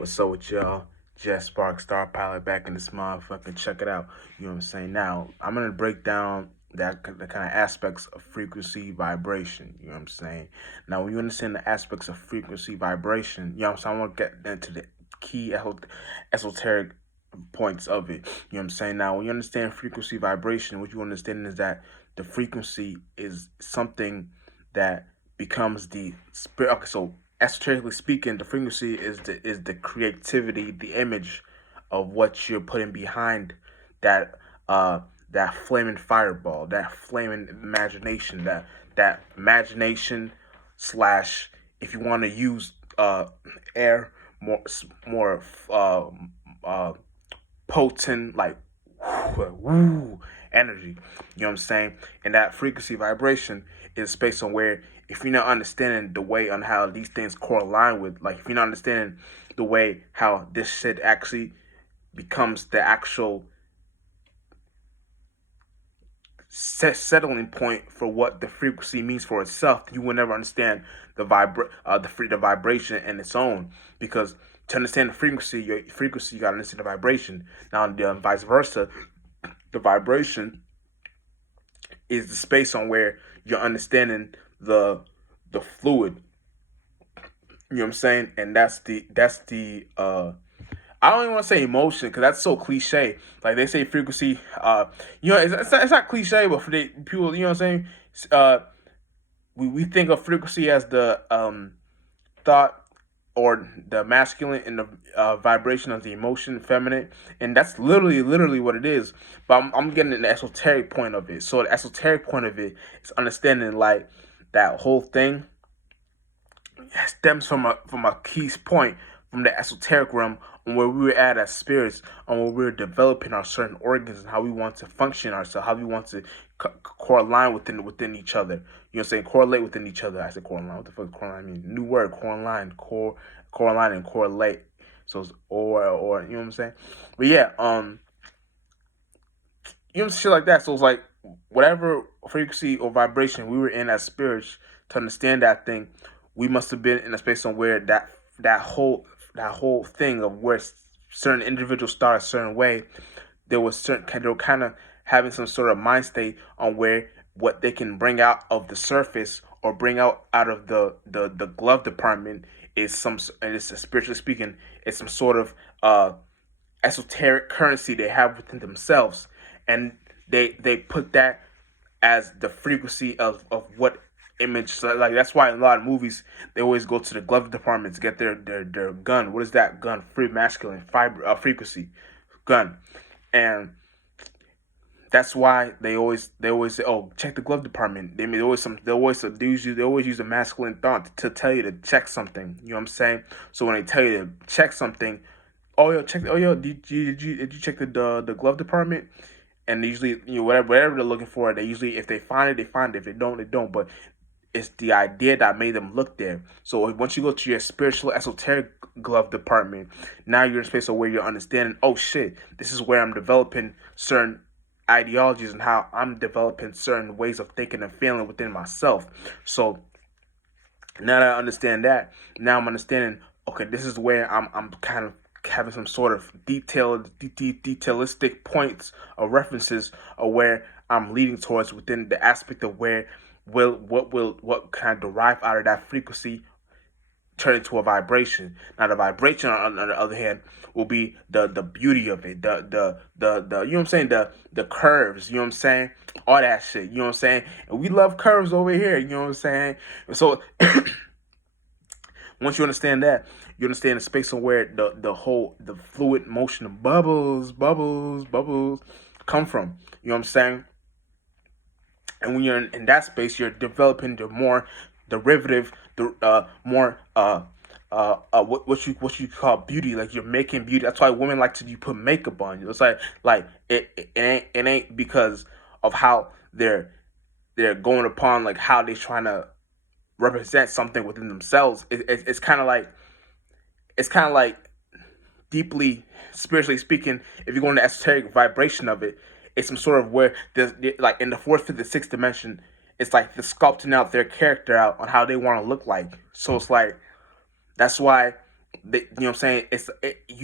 What's up with y'all? Jet Spark Star Pilot back in this motherfucker. Check it out. You know what I'm saying? Now, I'm gonna break down the kind of aspects of frequency vibration. You know what I'm saying? Now, when you understand the aspects of frequency vibration, you know what I'm saying? I want to get into the key esoteric points of it. You know what I'm saying? Now, when you understand frequency vibration, what you understand is that the frequency is something that becomes the spirit. Okay, so esoterically speaking, the frequency is the creativity, the image of what you're putting behind that that flaming fireball, that flaming imagination, that imagination slash, if you want to use air more uh potent, like woo energy. You know what I'm saying? And that frequency vibration is based on where, if you're not understanding the way on how these things correlate with, like if you're not understanding the way how this shit actually becomes the actual settling point for what the frequency means for itself, you will never understand the vibration in its own. Because to understand the frequency, you gotta understand the vibration. Now, vice versa, the vibration is the space on where you're understanding the fluid. You know what I'm saying? And that's the I don't even want to say emotion because that's so cliche. Like they say frequency, it's not cliche, but for the people, you know what I'm saying? Uh, we think of frequency as the thought or the masculine and the vibration of the emotion, feminine, and that's literally what it is. But I'm getting an esoteric point of it. So the esoteric point of it is understanding like that whole thing stems from a key point from the esoteric realm on where we were at as spirits, on where we were developing our certain organs and how we want to function ourselves, how we want to correlate within each other. You know what I'm saying? Correlate within each other. I said correlate. What the fuck correlate mean? New word, correlate and correlate. So it's or you know what I'm saying? But yeah, you know, shit like that. So it's like whatever frequency or vibration we were in as spirits, to understand that thing, we must have been in a space on where that whole thing of where certain individuals start a certain way. They were kind of having some sort of mind state on where what they can bring out of the surface or bring out of the glove department is some, and it's spiritually speaking, it's some sort of esoteric currency they have within themselves, and they put that as the frequency of what image. So, like that's why in a lot of movies they always go to the glove department to get their gun. What is that gun? Free masculine fiber frequency gun. And that's why they always say, "Oh, check the glove department." They always use a masculine thought to tell you to check something. You know what I'm saying? So when they tell you to check something, did you check the glove department? And usually, whatever they're looking for, they usually, if they find it, they find it. If they don't, they don't. But it's the idea that made them look there. So once you go to your spiritual esoteric glove department, now you're in a space of where you're understanding, oh shit, this is where I'm developing certain ideologies and how I'm developing certain ways of thinking and feeling within myself. So now that I understand that, now I'm understanding, okay, this is where I'm kind of having some sort of detailistic points or references of where I'm leading towards within the aspect of where what can I derive out of that frequency turn into a vibration. Now the vibration on the other hand will be the beauty of it, the you know what I'm saying, the curves, you know what I'm saying, all that shit, you know what I'm saying, and we love curves over here, you know what I'm saying. So once you understand that, you understand the space of where the fluid motion of bubbles come from. You know what I'm saying? And when you're in that space, you're developing the more derivative, the more what you call beauty. Like you're making beauty. That's why women like to you put makeup on you. It's like it ain't because of how they're going upon, like how they trying to represent something within themselves. It's kind of like deeply spiritually speaking. If you go into the esoteric vibration of it, it's some sort of where there's like in the fourth, fifth, and sixth dimension. It's like the sculpting out their character out on how they want to look like. So it's like that's why You know what I'm saying? You